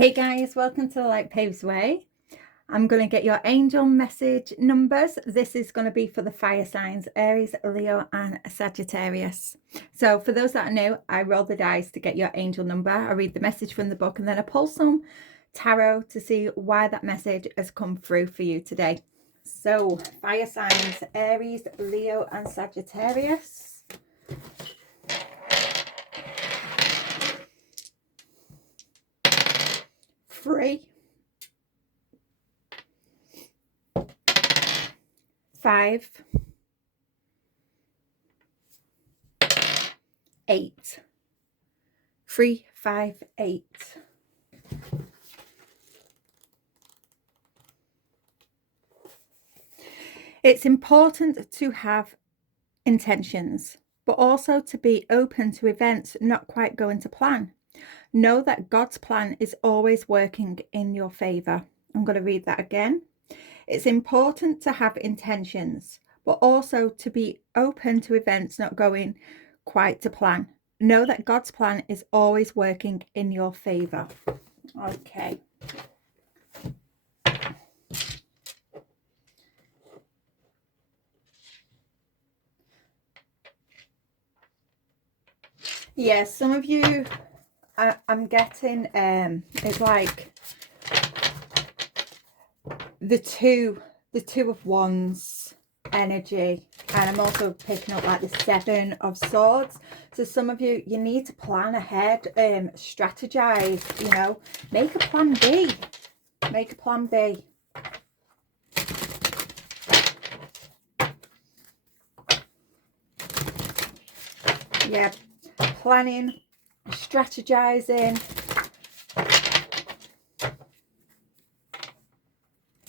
Hey guys, welcome to the Light Paves Way. I'm going to get your angel message numbers. This is going to be for the fire signs, Aries, Leo and Sagittarius. So for those that are new, I roll the dice to get your angel number. I read the message from the book and then I pull some tarot to see why that message has come through for you today. So fire signs, Aries, Leo and Sagittarius. 3, 5, 8. 3, 5, 8. It's important to have intentions, but also to be open to events not quite going to plan. Know that God's plan is always working in your favor. I'm going to read that again. It's important to have intentions, but also to be open to events not going quite to plan. Know that God's plan is always working in your favor. Okay. Yes, some of you, I'm getting, it's like the two of wands energy, and I'm also picking up like the 7 of swords. So some of you, you need to plan ahead, strategize, you know, make a plan B, make a plan B. Yeah, planning, strategizing.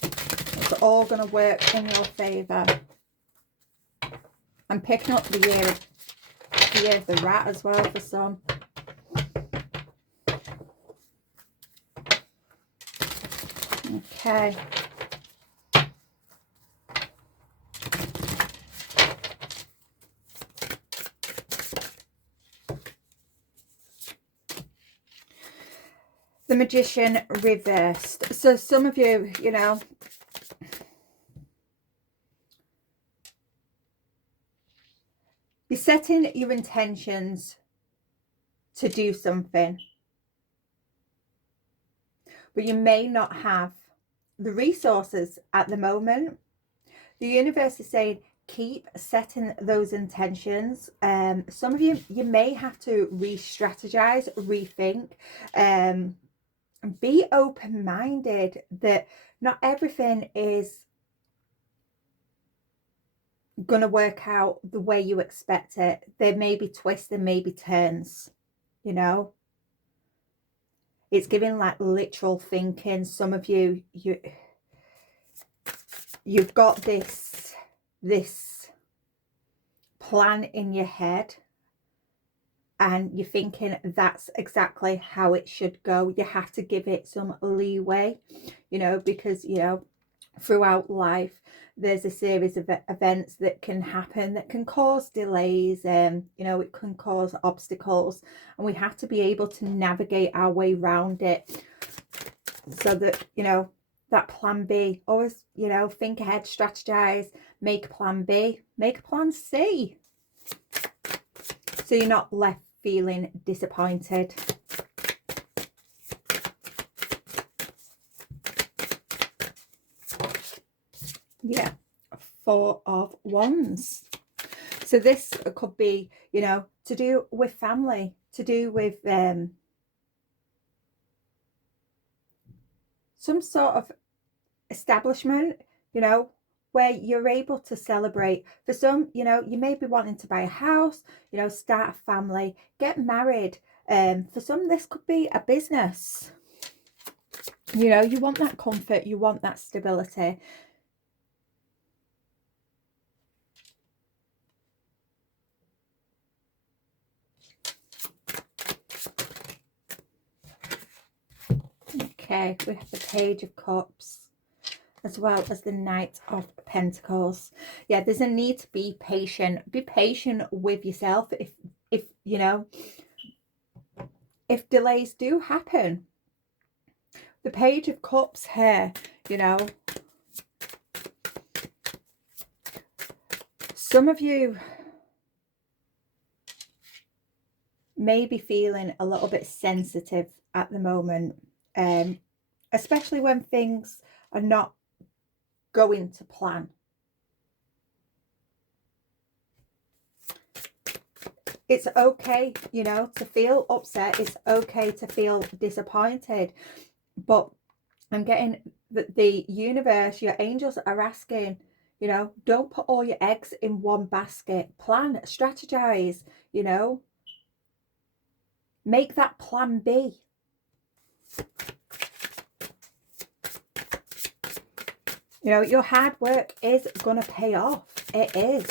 It's all going to work in your favor. I'm picking up the year of the rat as well for some. Okay. The Magician reversed. So some of you, you know, you're setting your intentions to do something, but you may not have the resources at the moment. The universe is saying keep setting those intentions. Some of you, you may have to re-strategize, rethink, be open-minded that not everything is gonna work out the way you expect it. There may be twists, there may be turns, you know. It's giving like literal thinking. Some of you, you've got this plan in your head and you're thinking that's exactly how it should go. You have to give it some leeway, you know, because, you know, throughout life there's a series of events that can happen that can cause delays, and you know, it can cause obstacles, and we have to be able to navigate our way around it so that, you know, that plan B, always, you know, think ahead, strategize, make a plan B, make a plan C, so you're not left feeling disappointed. Yeah, 4 of Wands. So this could be, you know, to do with family, to do with some sort of establishment, you know, where you're able to celebrate. For some, you know, you may be wanting to buy a house, you know, start a family, get married. For some, this could be a business. You know, you want that comfort, you want that stability. Okay, we have the Page of Cups as well as the Knight of Pentacles. Yeah, there's a need to be patient. Be patient with yourself. If you know, if delays do happen, The Page of Cups here, you know, some of you may be feeling a little bit sensitive at the moment, especially when things are not going to plan. It's okay, you know, to feel upset. It's okay to feel disappointed. But I'm getting that the universe, your angels are asking, you know, don't put all your eggs in one basket. Plan, strategize, you know. Make that plan B. You know, your hard work is going to pay off. It is.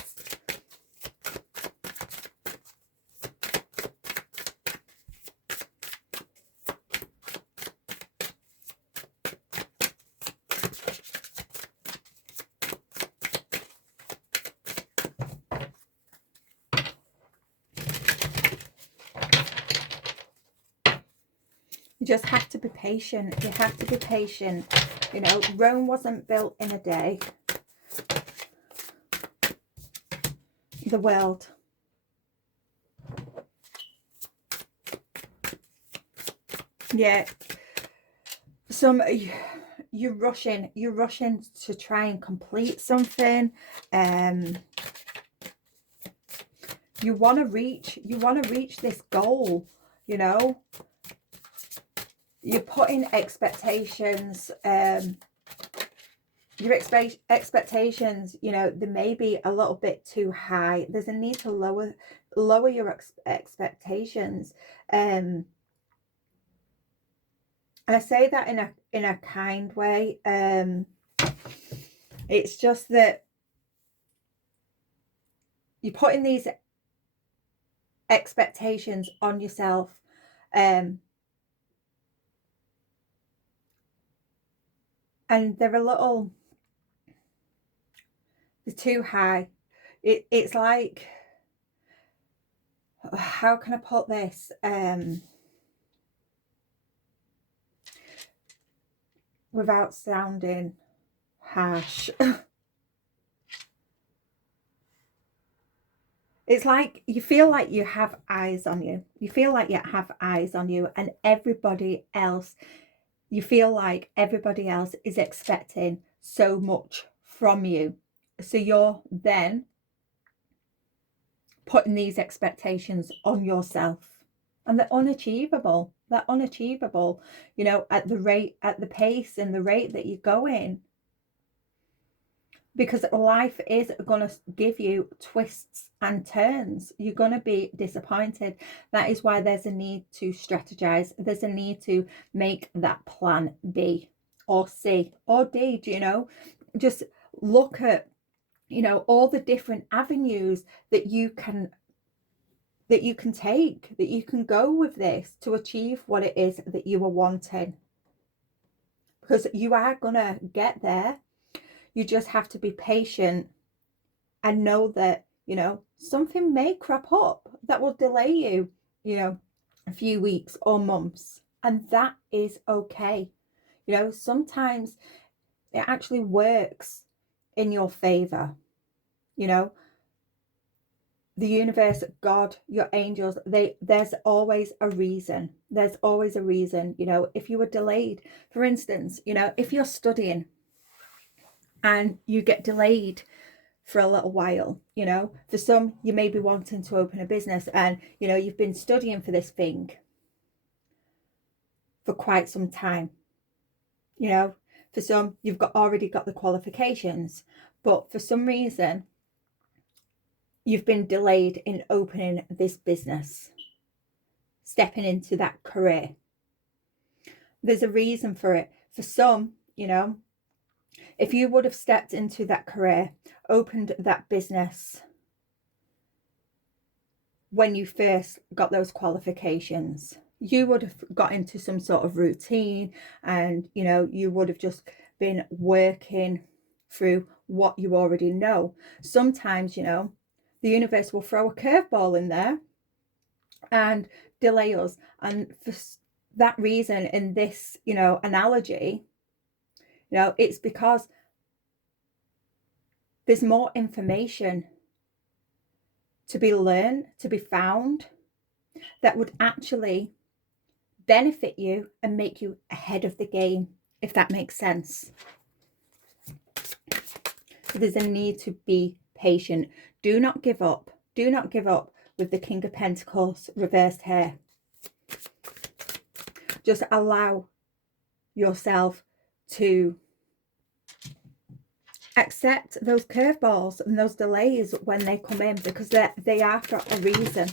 You just have to be patient. You have to be patient. You know, Rome wasn't built in a day. The world. Yeah. You're rushing to try and complete something. You want to reach this goal, you know. You're putting expectations, your expectations, you know, they may be a little bit too high. There's a need to lower your expectations. And I say that in a kind way. It's just that you're putting these expectations on yourself, and they're too high. It's like, how can I put this, without sounding harsh? It's like you feel like you have eyes on you. You feel like you have eyes on you, and everybody else, you feel like everybody else is expecting so much from you. So you're then putting these expectations on yourself, and they're unachievable. They're unachievable, you know, at the pace and the rate that you're going. Because life is going to give you twists and turns. You're going to be disappointed. That is why there's a need to strategize. There's a need to make that plan B or C or D, you know. Just look at, you know, all the different avenues that you can take, that you can go with this to achieve what it is that you are wanting. Because you are going to get there. You just have to be patient and know that, you know, something may crop up that will delay you, you know, a few weeks or months. And that is okay. You know, sometimes it actually works in your favor. You know, the universe, God, your angels, there's always a reason. There's always a reason. You know, if you were delayed, for instance, you know, if you're studying and you get delayed for a little while, you know, for some, you may be wanting to open a business, and, you know, you've been studying for this thing for quite some time. You know, for some, you've already got the qualifications, but for some reason, you've been delayed in opening this business, stepping into that career. There's a reason for it. For some, you know, if you would have stepped into that career, opened that business when you first got those qualifications, you would have got into some sort of routine, and, you know, you would have just been working through what you already know. Sometimes, you know, the universe will throw a curveball in there and delay us. And that reason in this, you know, analogy, you know, it's because there's more information to be learned, to be found, that would actually benefit you and make you ahead of the game, if that makes sense. So there's a need to be patient. Do not give up. Do not give up with the King of Pentacles reversed here. Just allow yourself to accept those curveballs and those delays when they come in, because they are for a reason.